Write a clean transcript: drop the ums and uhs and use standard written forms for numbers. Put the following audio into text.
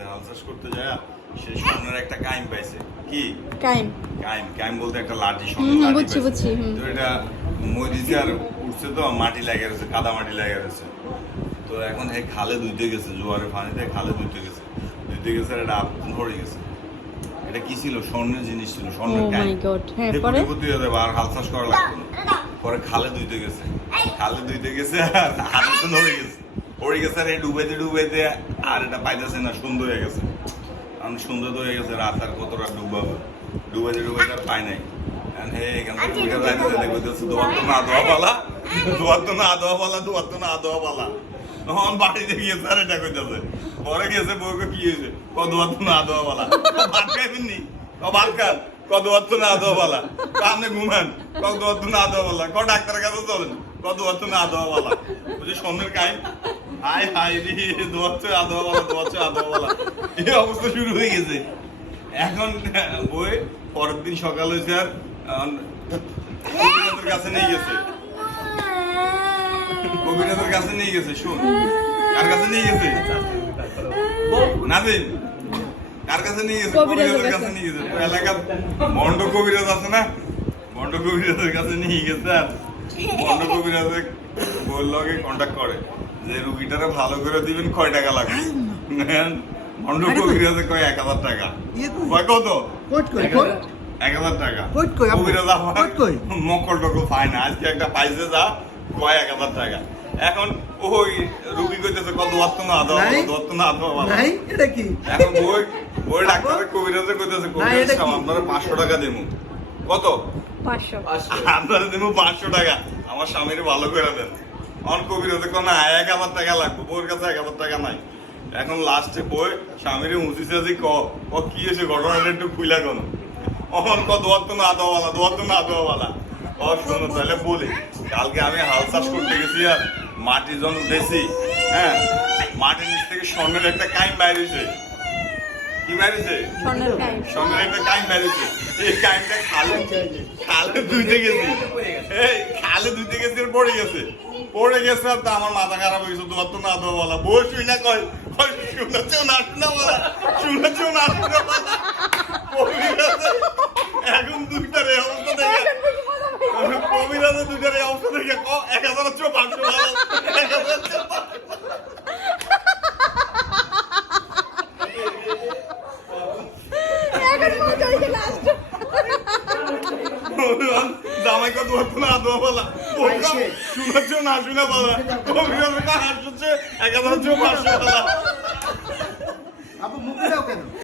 গেছে হাল চাষ করতে যায়, সে স্বর্ণের একটা কাইম পাইছে। কি কাইম? কাইম কাইম বলতে একটা লাঠি, স্বর্ণের লাঠি বুঝছি পাইছে। বুঝছি। তো এটা মই দিছে আর উঠছে, তো মাটি লাগিয়ে রয়েছে, কাদা মাটি লাগিয়ে রয়েছে। তো এখন এই খালে ধুইতে গেছে, জোয়ারের পানিতে খালে ধুইতে গেছে আর এটা আপন হয়ে গেছে। এটা কি ছিল? স্বর্ণের জিনিস ছিল, স্বর্ণের ও কাইম। মাই গড। হ্যাঁ, দেখুন পরে দেখুন দিয়ে দেবে, আর হাল চাষ করা লাগতো না। পরে খালে ধুইতে গেছে আর হাতে তো ধরে গেছে, পড়ে গেছে। আর এই ডুবাইতে আর এটা পাইতেছে না, সুন্দর হয়ে গেছে। কারণ সুন্দর তো হয়ে গেছে, রাত আর কত রাত ডুবাইতে আর পায় নাই। হে এখান থেকে উঠে যাইতেছে, দেখতেছে দোয়ার তো না দোয়া পালা, দোয়ার তো না দোয়া পালা, দোয়ার তো না দোয়া পালা। তখন বাড়িতে গিয়েছে আর এটা কইতেছে। পরে গেছে বউকে, কি হয়েছে? দোয়ার তো না দোয়া পালা। ভাত খাইবেন নি? ভাত খান। দোয়ার তো না দোয়া পালা। আপনি ঘুমান। দোয়ার তো না দোয়া পালা। ডাক্তারের কাছে চলেন। দোয়ার তো না দোয়া পালা। বুঝলি স্বর্ণের কাইম? হাই হাই রে, দোয়ার তো আদোয়া পালা, দোয়ার তো আদোয়া পালা। এই অবস্থা শুরু হয়ে গেছে। এখন বই পরের দিন সকাল হয়েছে আর কবিরাজের কাছে নিয়ে গেছে। কবিরাজের কাছে নিয়ে গেছে। শুন, কার কাছে নিয়ে গেছে? নাজিম, কার কাছে নিয়ে গেছে? কবিরাজের কাছে নিয়ে গেছে। তো এলাকার ভণ্ড কবিরাজ আছে না, ভণ্ড কবিরাজের কাছে নিয়ে গেছে। আর ভণ্ড কবিরাজের বলল, কন্ট্যাক্ট করে যে রুগীটারে ভালো করে দিবেন, কয় টাকা লাগবে? ভণ্ড কবিরাজে কয় 1000 টাকা। কয় কত? 1000 টাকা। কবিরাজ মকল টকল পায় না, আজকে একটা পাইছে, যা কয় 1000 টাকা। এখন ওই রুগী কইতেছে, কত দোয়ার তো না দোয়া, দোয়ার তো না দোয়া নাই, এটা কি? এখন ওই ডাক্তারের কবিরাজে কইতেছে, কবিরাজ সাহেব আপনারা 500 টাকা দেবো। কত? 500। আপনারা দেবো 500 টাকা, আমার স্বামীর ভালো করে দেন। অন কবিরাজে কোন 1000 টাকা লাগবে, বউর কাছে 1000 টাকা নাই। এখন লাস্টে বই স্বামীর উঁচিছে যে কি হয়েছে, ঘটনাটা একটু খুইলা কোন দোয়ার তো না দোয়াওয়ালা, দোয়ার তো না দোয়াওয়ালা। শোনো তাহলে বলি, কালকে আমি হাল চাষ করতে গেছি, আর মাটি যখন উঠেছি, হ্যাঁ, মাটির নিচ থেকে স্বর্ণের একটা কাইম বাইরেছে। কি বাইরেছে? স্বর্ণের একটা কাইম বাইরেছে। এই কাইমটা খালে ধুইতে গেছি, খালে ধুইতে গেছি, পড়ে গেছে। আর তা আমার মাথা খারাপ হয়ে গেছে। দোয়ার তো না দোয়াওয়ালা। বই শুই না, কয় শুনেছেও না শোনা বলা, শুনেছেও না শোনা বলা। এখন দুইটার এই অবস্থা দেখে, কবিরাজের দুইটার এই অবস্থা দেখে 1000 ভালো, 1000 জামাই কত না দোয়া বলা, শুনেছেও না শোনা বলা। কবিরাজের কাজ হচ্ছে 1000 500 বলা।